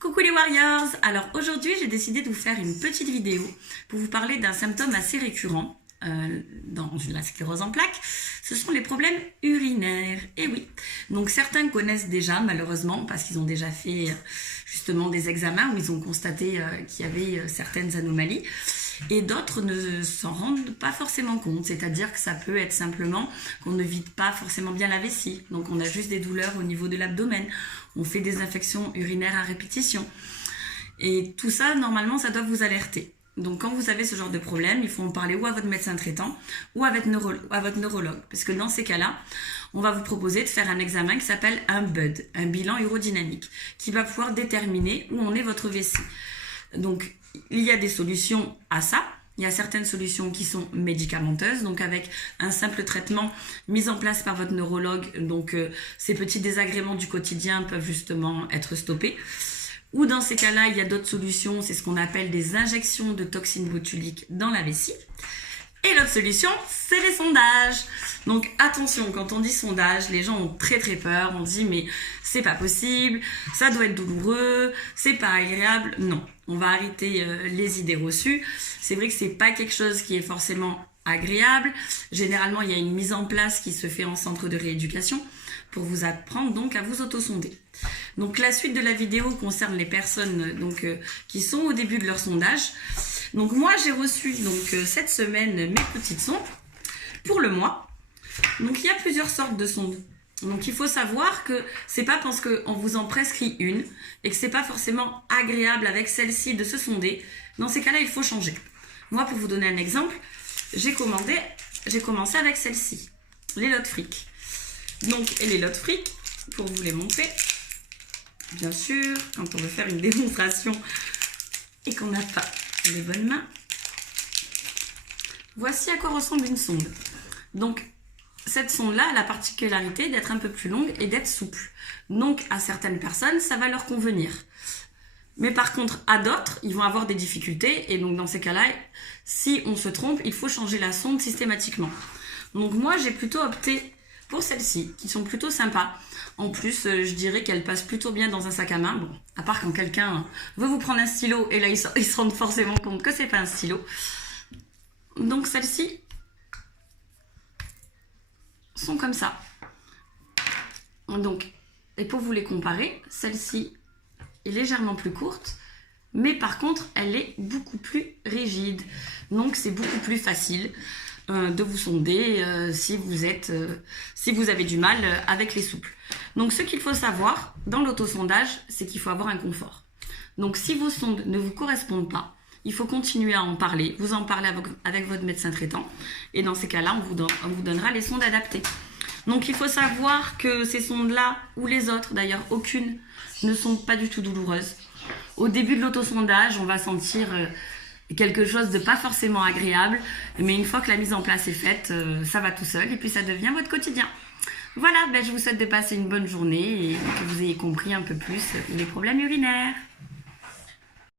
Coucou les Warriors! Alors aujourd'hui j'ai décidé de vous faire une petite vidéo pour vous parler d'un symptôme assez récurrent dans la sclérose en plaques. Ce sont les problèmes urinaires. Et oui, donc certains connaissent déjà malheureusement parce qu'ils ont déjà fait justement des examens où ils ont constaté qu'il y avait certaines anomalies. Et d'autres ne s'en rendent pas forcément compte, c'est-à-dire que ça peut être simplement qu'on ne vide pas forcément bien la vessie, donc on a juste des douleurs au niveau de l'abdomen, on fait des infections urinaires à répétition. Et tout ça, normalement, ça doit vous alerter. Donc quand vous avez ce genre de problème, il faut en parler ou à votre médecin traitant ou à votre neurologue, parce que dans ces cas-là, on va vous proposer de faire un examen qui s'appelle un BUD, un bilan urodynamique, qui va pouvoir déterminer où en est votre vessie. Donc, il y a des solutions à ça. Il y a certaines solutions qui sont médicamenteuses, donc avec un simple traitement mis en place par votre neurologue. Donc, ces petits désagréments du quotidien peuvent justement être stoppés. Ou dans ces cas-là, il y a d'autres solutions, c'est ce qu'on appelle des injections de toxines botuliques dans la vessie. Et l'autre solution, c'est les sondages. Donc attention, quand on dit sondage, les gens ont très peur. On dit mais c'est pas possible, ça doit être douloureux, c'est pas agréable. Non, on va arrêter les idées reçues. C'est vrai que c'est pas quelque chose qui est forcément agréable. Généralement, il y a une mise en place qui se fait en centre de rééducation pour vous apprendre donc à vous autosonder. Donc la suite de la vidéo concerne les personnes qui sont au début de leur sondage. Donc moi j'ai reçu cette semaine mes petites sondes pour le mois. Donc il y a plusieurs sortes de sondes. Donc il faut savoir que c'est pas parce qu'on vous en prescrit une et que c'est pas forcément agréable avec celle-ci de se sonder. Dans ces cas-là il faut changer. Moi pour vous donner un exemple, j'ai commencé avec celle-ci, les Lotfric. Donc et les Lotfric, pour vous les montrer, bien sûr, quand on veut faire une démonstration et qu'on n'a pas les bonnes mains. Voici à quoi ressemble une sonde. Donc, cette sonde-là a la particularité d'être un peu plus longue et d'être souple. Donc, à certaines personnes, ça va leur convenir. Mais par contre, à d'autres, ils vont avoir des difficultés. Et donc, dans ces cas-là, si on se trompe, il faut changer la sonde systématiquement. Donc, moi, j'ai plutôt opté pour celles-ci, qui sont plutôt sympas. En plus, je dirais qu'elles passent plutôt bien dans un sac à main. Bon, à part quand quelqu'un veut vous prendre un stylo, et là, ils se rendent forcément compte que c'est pas un stylo. Donc, celles-ci sont comme ça. Donc, et pour vous les comparer, celle-ci est légèrement plus courte, mais par contre, elle est beaucoup plus rigide. Donc, c'est beaucoup plus facile de vous sonder si vous avez du mal avec les souples. Donc ce qu'il faut savoir dans l'autosondage, c'est qu'il faut avoir un confort. Donc si vos sondes ne vous correspondent pas, il faut continuer à en parler, vous en parler avec votre médecin traitant, et dans ces cas-là, on vous donnera les sondes adaptées. Donc il faut savoir que ces sondes-là, ou les autres d'ailleurs, aucune, ne sont pas du tout douloureuses. Au début de l'autosondage, on va sentir quelque chose de pas forcément agréable, mais une fois que la mise en place est faite, ça va tout seul et puis ça devient votre quotidien. Voilà, je vous souhaite de passer une bonne journée et que vous ayez compris un peu plus les problèmes urinaires.